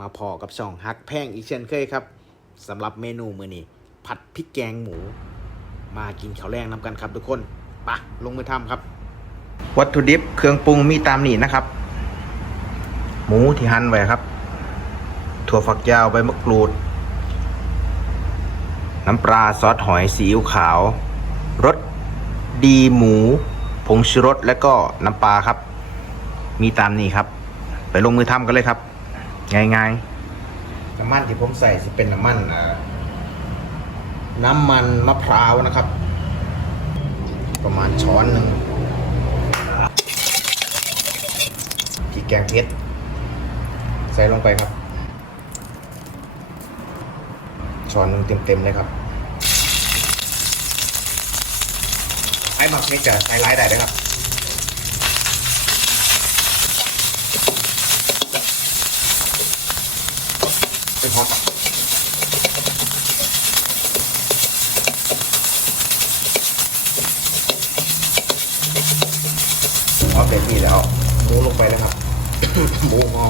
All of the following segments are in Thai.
มาพอกับช่องฮักแพงอีกเช่นเคยครับสำหรับเมนูมือนี้ผัดพริกแกงหมู มากินข้าวแรงน้ำกันครับทุกคนปะลงมือทำครับ วัตถุดิบเครื่องปรุงมีตามนี้นะครับ หมูที่หั่นไว้ครับ ถั่วฝักยาวใบมะกรูด น้ำปลาซอสหอยซีอิ๊วขาวรสดีหมูผงชูรสและก็น้ำปลาครับ มีตามนี้ครับ ไปลงมือทำกันเลยครับ ง่ายน้ำมันที่ผมใส่จะเป็นน้ำมันอ่าน้ำมันมะพร้าวนะครับ ประมาณช้อนหนึ่งพริกแกงเพชรใส่ลงไปครับ ช้อนหนึ่งเต็มๆเลยครับไอ้หมักเพชรจะใส่ร้ายได้เลยครับ เป็นหอมปัก เอาเต็มที่แล้วหมูลงไปแล้วครับ หมูงอ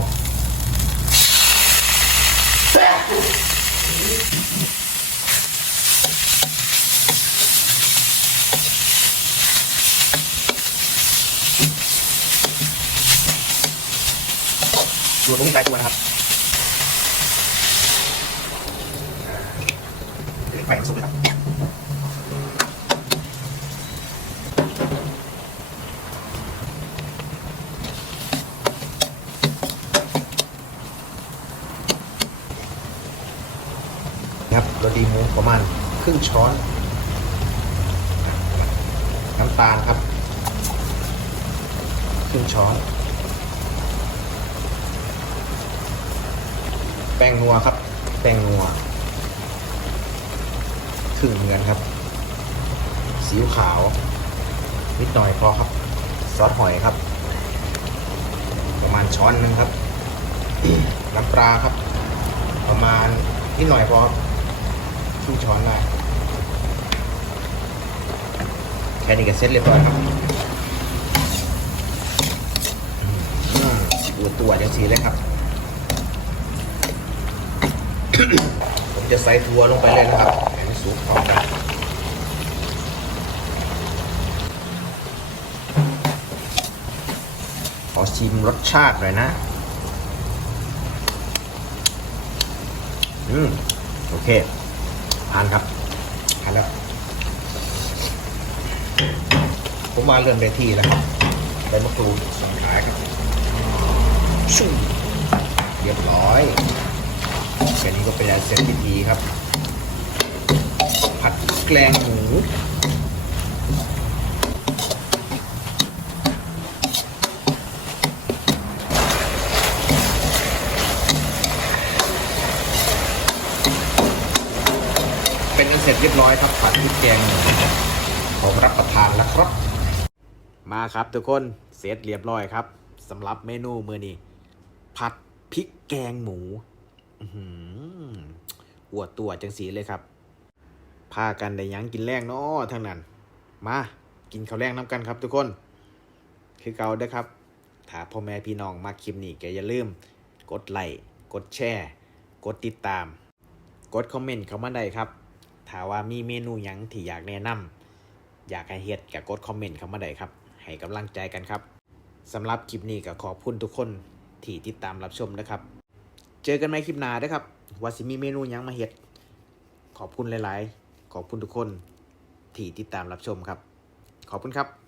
ดูตรงใจตัวนะครับไฟมันสุกเลยครับครับเราดี หมูประมาณครึ่งช้อน น้ำตาลครับครึ่งช้อน แป้งนัวครับ แป้งนัวครึ่งเหมือนครับซีอิ๊วขาว นิดหน่อยพอครับ ซอสหอยครับ ประมาณช้อนหนึ่งครับ น้ำปลาครับ ประมาณนิดหน่อยพอครึ่ งช้อนได้แค่นี้ก็เสร็จเรียบร้อยครับอูตัวจังสีเลยครับ ผมจะใส่ทัวลงไปเลยนะครับให้มันสุกพร้อมกันขอชิมรสชาติหน่อยนะ อืม โอเค ทานครับทานแล้ว ผมมาเริ่มได้ที่แล้วครับใบมะกรูดสองขายครับชุ่มเรียบร้อยแค่นี้ก็เป็นอันเสร็จพิธีครับ ผัดแกลงหมู เสร็จเรียบร้อยครับผัดพริกแกงหมูผมรับประทานแล้วครับ มาครับทุกคนเสร็จเรียบร้อยครับสำหรับเมนูมือนี้ผัดพริกแกงหมูอื้อหืออวดตัวจังสีเลยครับพากันได้ยังกินแรงเนาะทั้งนั้น มากินข้าวแรงน้ำกันครับทุกคน คือเก่าเด้อครับ ถ้าพ่อแม่พี่น้องมาคลิปนี้แกอย่าลืม กดไลค์กดแชร์ กดติดตาม กดคอมเมนต์เข้ามาได้ครับาว่ามีเมนูยังที่อยากแนะนำอยากให้เฮ็ดก็กดคอมเมนต์เข้ามาได้ครับ ให้กำลังใจกันครับสำหรับคลิปนี้ก็ขอบคุณทุกคนที่ติดตามรับชมนะครับ เจอกันใหม่คลิปหน้าด้วยครับว่าสิมีเมนูยังมาเฮ็ด ขอบคุณหลาย ๆ ขอบคุณทุกคนที่ติดตามรับชมครับ ขอบคุณครับ